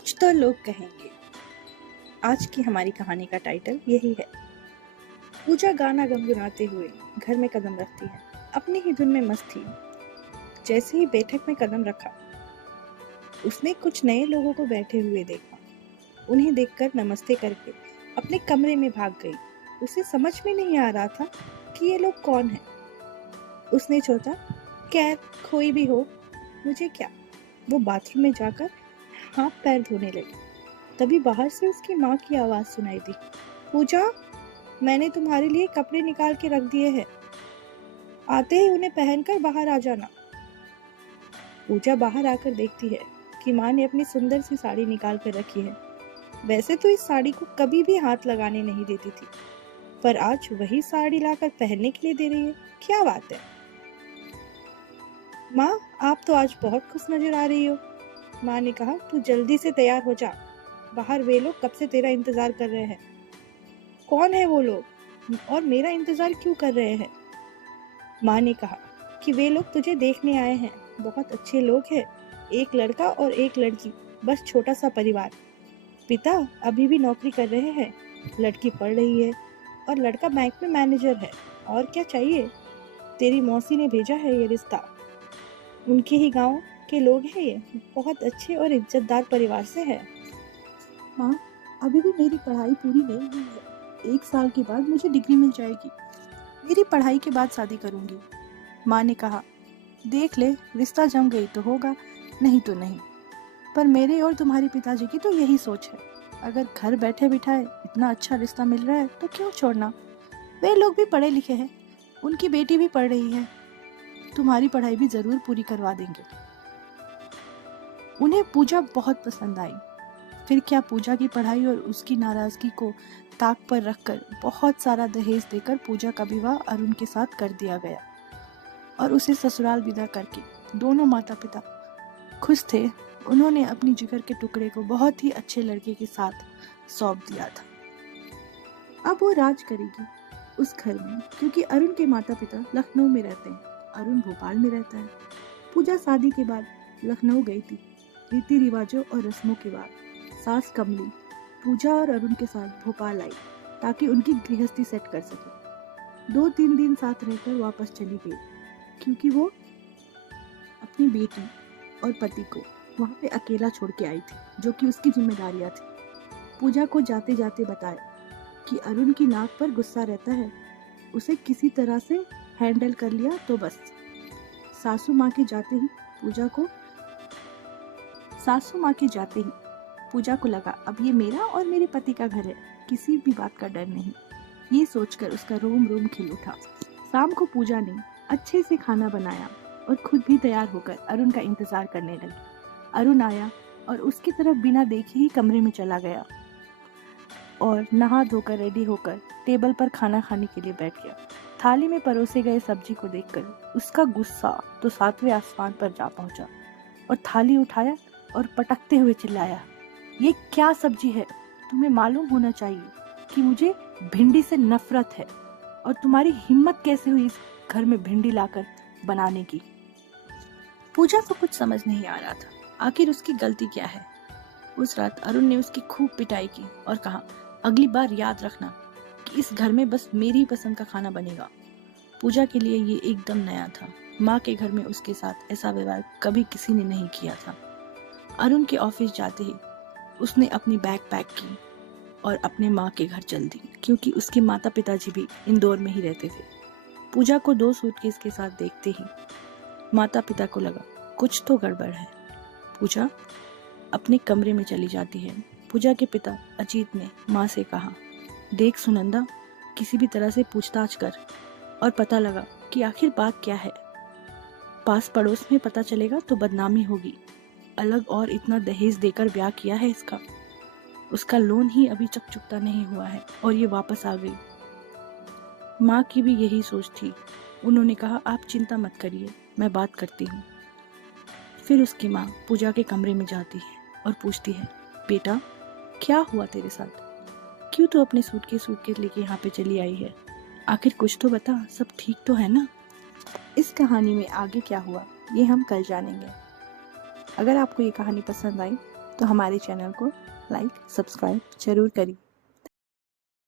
कुछ तो लोग कहेंगे। आज की हमारी कहानी का टाइटल यही है। पूजा गाना गुनगुनाते हुए घर में कदम रखती है। अपनी ही धुन में मस्त थी। जैसे ही बैठक में कदम रखा, उसने कुछ नए लोगों को बैठे हुए देखा। उन्हें देखकर नमस्ते करके अपने कमरे में भाग गई। उसे समझ में नहीं आ रहा था कि ये लोग कौन हैं। उसने सोचा, खैर कोई भी हो, मुझे क्या। वो बाथरूम में जाकर हाथ पैर धोने लगी। तभी बाहर से उसकी माँ की आवाज सुनाई दी। पूजा, मैंने तुम्हारे लिए कपड़े निकाल के रख दिए हैं, आते ही उन्हें पहनकर बाहर आ जाना। पूजा बाहर आकर देखती है कि माँ ने अपनी सुंदर सी साड़ी निकाल कर रखी है। वैसे तो इस साड़ी को कभी भी हाथ लगाने नहीं देती थी, पर आज वही साड़ी लाकर पहनने के लिए दे रही है। क्या बात है। माँ, आप तो आज बहुत खुश नजर आ रही हो। माँ ने कहा, तू जल्दी से तैयार हो जा, बाहर वे लोग कब से तेरा इंतजार कर रहे हैं। कौन है वो लोग और मेरा इंतजार क्यों कर रहे हैं? माँ ने कहा कि वे लोग तुझे देखने आए हैं। बहुत अच्छे लोग हैं, एक लड़का और एक लड़की, बस छोटा सा परिवार। पिता अभी भी नौकरी कर रहे हैं, लड़की पढ़ रही है और लड़का बैंक में मैनेजर है। और क्या चाहिए? तेरी मौसी ने भेजा है ये रिश्ता। उनके ही गांव के लोग हैं ये, बहुत अच्छे और इज्जतदार परिवार से है। माँ, अभी भी मेरी पढ़ाई पूरी नहीं हुई है। 1 साल के बाद मुझे डिग्री मिल जाएगी। मेरी पढ़ाई के बाद शादी करूंगी। माँ ने कहा, देख ले, रिश्ता जम गई तो होगा, नहीं तो नहीं। पर मेरे और तुम्हारे पिताजी की तो यही सोच है। अगर घर बैठे बिठाए इतना अच्छा रिश्ता मिल रहा है तो क्यों छोड़ना। वे लोग भी पढ़े लिखे हैं, उनकी बेटी भी पढ़ रही है। तुम्हारी पढ़ाई भी जरूर पूरी करवा देंगे। उन्हें पूजा बहुत पसंद आई। फिर क्या, पूजा की पढ़ाई और उसकी नाराजगी को ताक पर रखकर बहुत सारा दहेज देकर पूजा का विवाह अरुण के साथ कर दिया गया और उसे ससुराल विदा करके दोनों माता पिता खुश थे। उन्होंने अपनी जिगर के टुकड़े को बहुत ही अच्छे लड़के के साथ सौंप दिया था। अब वो राज करेगी उस घर में, क्योंकि अरुण के माता पिता लखनऊ में रहते हैं, अरुण भोपाल में रहता है। पूजा शादी के बाद लखनऊ गई थी। रीति रिवाजों और रस्मों के बाद सास कमली पूजा और अरुण के साथ भोपाल आई ताकि उनकी गृहस्थी सेट कर सके। 2-3 दिन साथ रहकर वापस चली गई, क्योंकि वो अपनी बेटी और पति को वहां पे अकेला छोड़ के आई थी, जो कि उसकी जिम्मेदारियां थी। पूजा को जाते जाते बताया कि अरुण की नाक पर गुस्सा रहता है, उसे किसी तरह से हैंडल कर लिया तो बस। सासू माँ के जाते ही पूजा को लगा, अब ये मेरा और मेरे पति का घर है, किसी भी बात का डर नहीं। ये सोचकर उसका रोम रोम खिल उठा। शाम को पूजा ने अच्छे से खाना बनाया और खुद भी तैयार होकर अरुण का इंतजार करने लगी। अरुण आया और उसकी तरफ बिना देखे ही कमरे में चला गया और नहा धोकर रेडी होकर टेबल पर खाना खाने के लिए बैठ गया। थाली में परोसे गए सब्जी को देखकर उसका गुस्सा तो 7वें आसमान पर जा पहुंचा और थाली उठाया और पटकते हुए चिल्लाया, ये क्या सब्जी है? तुम्हें मालूम होना चाहिए कि मुझे भिंडी से नफरत है, और तुम्हारी हिम्मत कैसे हुई इस घर में भिंडी लाकर बनाने की। पूजा को कुछ समझ नहीं आ रहा था, आखिर उसकी गलती क्या है। उस रात अरुण ने उसकी खूब पिटाई की और कहा, अगली बार याद रखना कि इस घर में बस मेरी पसंद का खाना बनेगा। पूजा के लिए ये एकदम नया था। माँ के घर में उसके साथ ऐसा व्यवहार कभी किसी ने नहीं किया था। अरुण के ऑफिस जाते ही उसने अपनी बैग पैक की और अपने माँ के घर चल दी, क्योंकि उसके माता पिताजी भी इंदौर में ही रहते थे। पूजा को 2 सूटकेस के साथ देखते ही माता पिता को लगा कुछ तो गड़बड़ है। पूजा अपने कमरे में चली जाती है। पूजा के पिता अजीत ने माँ से कहा, देख सुनंदा, किसी भी तरह से पूछताछ कर और पता लगा कि आखिर बात क्या है। पास पड़ोस में पता चलेगा तो बदनामी होगी। अलग और इतना दहेज देकर ब्याह किया है इसका। उसका लोन ही अभी तक चुकता नहीं हुआ है और ये वापस आ गई। माँ की भी यही सोच थी। उन्होंने कहा, आप चिंता मत करिए, मैं बात करती हूँ। फिर उसकी माँ पूजा के कमरे में जाती है और पूछती है, बेटा क्या हुआ तेरे साथ? क्यों तू अपने सूटकेस लेके यहाँ पे चली आई है? आखिर कुछ तो बता, सब ठीक तो है ना? इस कहानी में आगे क्या हुआ ये हम कल जानेंगे। अगर आपको ये कहानी पसंद आई तो हमारे चैनल को लाइक सब्सक्राइब जरूर करिए।